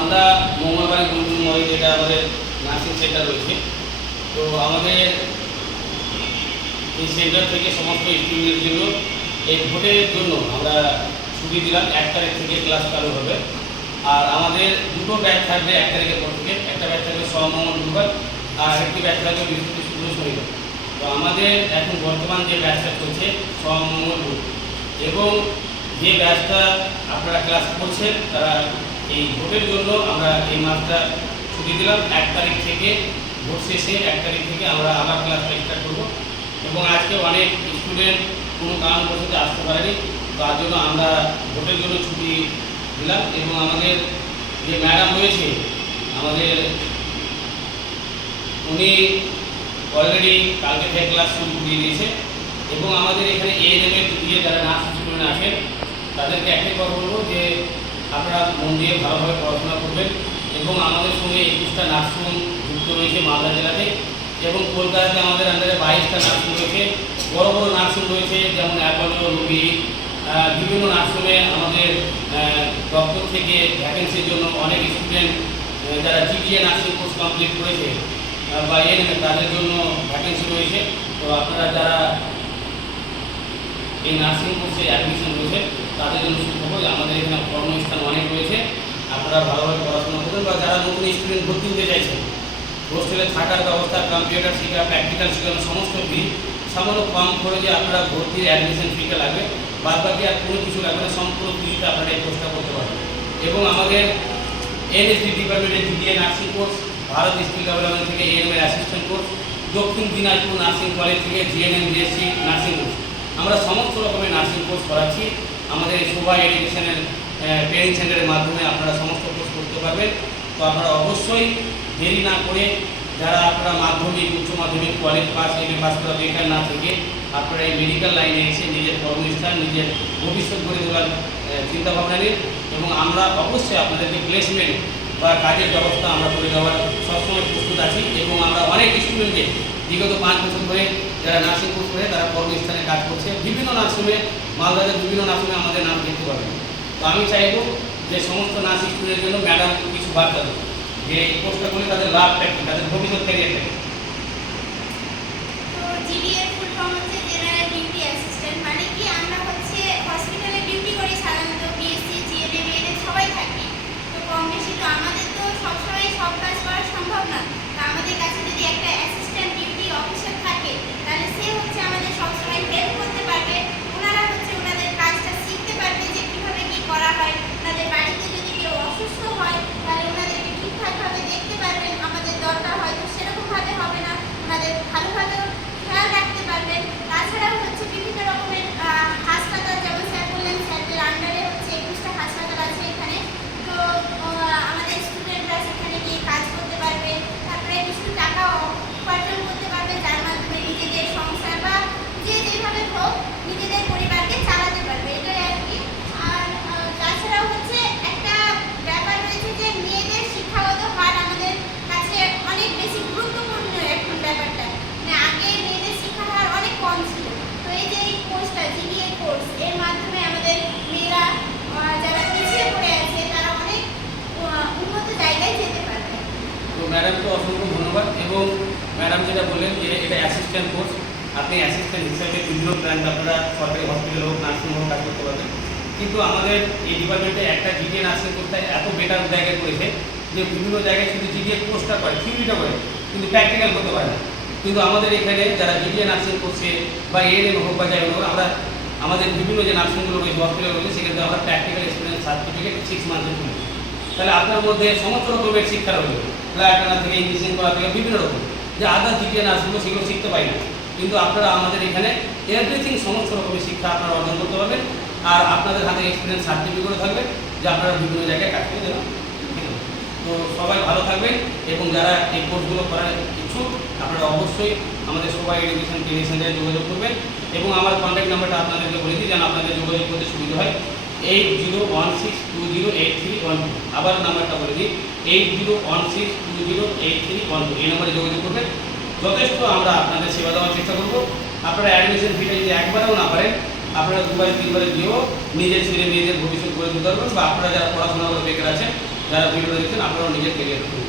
মালদা মঙ্গলবার গুরুকুল মলে যেটা আমাদের নার্সিং সেন্টার রয়েছে। তো আমাদের এই সেন্টার থেকে সমস্ত স্টুডেন্টের জন্য এই ভোটের জন্য আমরা ছুটি দিলাম। 1 তারিখ থেকে ক্লাস চালু হবে। আর আমাদের দুটো ব্যাচ থাকবে 1 তারিখের পর থেকে। একটা ব্যাচ থাকবে সোম মঙ্গল বুধবার, আর একটি ব্যাচ থাকবে বৃহস্পতি শুক্র শনিবার। তো আমাদের এখন বর্তমান যে ব্যাচটা চলছে সোম মঙ্গল বুধ, এবং যে ব্যাচটা আপনারা ক্লাস করছেন তারা এই ভোটের জন্য আমরা এই মাসটা ছুটি দিলাম। 1 তারিখ থেকে ভোট শেষে 1 তারিখ থেকে আমরা আবার ক্লাসটা স্টার্ট করবো। এবং আজকে অনেক স্টুডেন্ট কোনো কারণবশত আসতে পারেনি, তার জন্য আমরা ভোটের জন্য ছুটি দিলাম। এবং আমাদের যে ম্যাডাম রয়েছে আমাদের, উনি অলরেডি কালকে থেকে ক্লাস শুরু করে দিয়েছে। এবং আমাদের এখানে এএনএমের দিয়ে যারা নার্স স্টুডেন্ট আছেন তাদেরকে একটাই কথা বলবো যে আপনারা মন দিয়ে ভালোভাবে পড়াশোনা করবেন। এবং আমাদের সঙ্গে 21টা নার্সিংহোম যুক্ত রয়েছে মালদা জেলাতে, এবং কলকাতাতে আমাদের আন্ডারে 22টা নার্সিং রয়েছে। বড় বড় নার্সিং রয়েছে যেমন অ্যাপোলো, রুবি, বিভিন্ন নার্সিংহোমে আমাদের দপ্তর থেকে ভ্যাকেন্সির জন্য অনেক স্টুডেন্ট যারা জিডিএ নার্সিং কোর্স কমপ্লিট করেছে বা এএনএম তাদের জন্য ভ্যাকেন্সি রয়েছে। তো আপনারা যারা এই নার্সিং কোর্সে অ্যাডমিশন রয়েছে তাদের জন্য সুখবর, আমাদের এখানে কর্মস্থান অনেক রয়েছে। আপনারা ভালোভাবে পড়াশোনা করবেন, বা যারা নতুন স্টুডেন্ট ভর্তি হতে চাইছেন হোস্টেলে থাকার ব্যবস্থা, কম্পিউটার শেখা, প্র্যাকটিক্যাল শেখানো সমস্ত ফি সামান্য কম খরচে আপনারা ভর্তির অ্যাডমিশন ফিটা লাগবে, বাদ বাকি আর কোনো কিছু লাগবে না, সম্পূর্ণ ফ্রিতে আপনারা এই কোর্সটা করতে পারবেন। এবং আমাদের এনএসডি ডিপার্টমেন্টের GDA nursing course, Bharat skill development থেকে এএনএম এর অ্যাসিস্ট্যান্ট কোর্স, দক্ষিণ দিনাজপুর নার্সিং কলেজ থেকে জিএনএম বিএসসি নার্সিং কোর্স, আমরা সমস্ত রকমের নার্সিং কোর্স করাচ্ছি। আমাদের শোভা এডুকেশনের ট্রেনিং সেন্টারের মাধ্যমে আপনারা সমস্ত কোর্স করতে পারবেন। তো আপনারা অবশ্যই দেরি না করে, যারা আপনারা মাধ্যমিক, উচ্চ মাধ্যমিক, কলেজ পাস, এমএ পাস করা বেকার না থেকে আপনারা এই মেডিকেল লাইনে এসে নিজের কর্মস্থান, নিজের ভবিষ্যৎ গড়ে তোলার চিন্তাভাবনা নিন। এবং আমরা অবশ্যই আপনাদেরকে প্লেসমেন্ট বা কাজের ব্যবস্থা আমরা করে দেওয়ার সবসময় প্রস্তুত আছি। এবং আমরা অনেক স্টুডেন্টকে বিগত 5 বছর ধরে যারা নার্সিং কোর্স করে তারা কর্মস্থানে কাজ করছে। বিভিন্ন নার্সিংহোমে, মালদাতে বিভিন্ন নার্সিংহোমে আমাদের নাম দেখতে পাবেন। তো আমি চাইব যে সমস্ত নার্সিং স্টুডেন্টের জন্য ম্যাডাম কিছু বার্তা দেবে, যে এই কোর্সটা করলে তাদের লাভটা কি, তাদের ভবিষ্যৎ ক্যারিয়ারটা কি। তো জিডিএ ফুল ফর্ম হচ্ছে জেনারেল ডিউটি অ্যাসিস্ট্যান্ট, মানে কি আমরা হচ্ছে হসপিটালে ডিউটি করি, সাধারণত বিএসসি, জিএনএম, এএনএম সবাই থাকি। তো কম বেশি তো আমাদের তো সবসময় সব কাজ করা সম্ভব না। তো আমাদের কাছে যদি একটা অ্যাসিস্ট্যান্ট ডিউটি অফিসার থাকে তাহলে সে হচ্ছে আমাদের সবসময় হেল্প করতে পারবে। ওনারা হচ্ছে ওনাদের কাজটা শিখতে পারবে যে কীভাবে কী করা হয়। ওনাদের বাড়িতে যদি কেউ অসুস্থ হয় তাহলে ওনাদেরকে ঠিকঠাকভাবে দেখতে পারবেন। আমাদের দরকার হয়তো সেরকমভাবে হবে না, ওনাদের ভালোভাবে খেয়াল রাখতে পারবেন। তাছাড়াও হচ্ছে বিভিন্ন রকমের হাসপাতাল, যেমন স্যার বললেন স্যারদের আন্ডারে হচ্ছে 21টা হাসপাতাল আছে এখানে। তো আমাদের স্টুডেন্টরা সেখানে গিয়ে কাজ করতে পারবে, তারপরে কিছু টাকা উপার্জন করতে পারবে, যার মাধ্যমে নিজেদের সংসার বা যে যেভাবে হোক নিজেদের পরিবারকে চালাতে পারবে, এটাই আর কি। আর তাছাড়াও হচ্ছে একটা ব্যাপার রয়েছে যে মেয়েদের শিক্ষাগত হার আমাদের কাছে অনেক বেশি গুরুত্বপূর্ণ এখন ব্যাপারটা। মানে আগে মেয়েদের শিক্ষার হার অনেক কম ছিল। তো এই যে এই কোর্সটা জিডিএ কোর্স, এর মাধ্যমে আমাদের মেয়েরা যারা পিছিয়ে পড়ে আছে তারা অনেক উন্নত জায়গায় যেতে পারবে। তো ম্যাডামকে অসংখ্য ধন্যবাদ। এবং ম্যাডাম যেটা বললেন যে এটা অ্যাসিস্ট্যান্ট কোর্স, আপনি অ্যাসিস্ট্যান্ট হিসেবে বিভিন্ন ব্রাঞ্চ আপনারা সরকারি হসপিটাল হোক, নার্সিং হোক কাজ করতে পারবেন। কিন্তু আমাদের এই ডিপার্টমেন্টে একটা জিডিএ নার্সিং কোর্সটা এত বেটার জায়গায় করেছে যে বিভিন্ন জায়গায় শুধু জিডিএ কোর্সটা করে, থিওরিটা করে, কিন্তু প্র্যাকটিক্যাল করতে পারে না। কিন্তু আমাদের এখানে যারা জিডিএ নার্সিং করছে বা এএনএম হোক বা যাই হোক, আমরা আমাদের বিভিন্ন যে নার্সিংগুলো রয়েছে, হসপিটাল রয়েছে, সেখানে আমরা প্র্যাকটিক্যাল এক্সপিরিয়েন্স সার্টিফিকেট 6 মান্থের জন্য। তাহলে আপনার মধ্যে সমস্ত রকমের শিক্ষা রয়েছে, ফ্লাইট আনা থেকে, ইঞ্জিনিয়ারিং করা থেকে, বিভিন্ন রকম যে আদার জিডিএ নার্সগুলো সেগুলো শিখতে পাই না। কিন্তু আপনারা আমাদের এখানে এভরিথিং সমস্ত রকমের শিক্ষা আপনারা অর্জন করতে পারবেন। আর আপনাদের হাতে এক্সপিরিয়েন্স সার্টিফিকেটও থাকবে যে আপনারা বিভিন্ন জায়গায় কাজ করে দেবেন। তো সবাই ভালো থাকবেন। এবং যারা এই কোর্সগুলো করার ইচ্ছুক আপনারা অবশ্যই আমাদের শোভা এডুকেশন ট্রেনিং সেন্টারে যোগাযোগ করবেন। এবং আমার কন্ট্যাক্ট নাম্বারটা আপনাদেরকে বলে দিই যেন আপনাদের যোগাযোগ করতে সুবিধা হয়, 8016208312। আবার নাম্বারটা বলে দিই, 8016208312। এই নম্বরে যোগাযোগ করবেন। যথেষ্ট আমরা আপনাদের সেবা দেওয়ার চেষ্টা করব। আপনারা অ্যাডমিশন ফিটা যদি একবারেও না পারেন, আপনারা 2 বার 3 বারে দিয়েও নিজের ছেলে মেয়েদের ভবিষ্যৎ করে দিতে পারবেন। বা আপনারা যারা পড়াশোনা করে বেকার আছেন যারা ভিডিও দেখছেন আপনারাও নিজের ক্যারিয়ার করুন।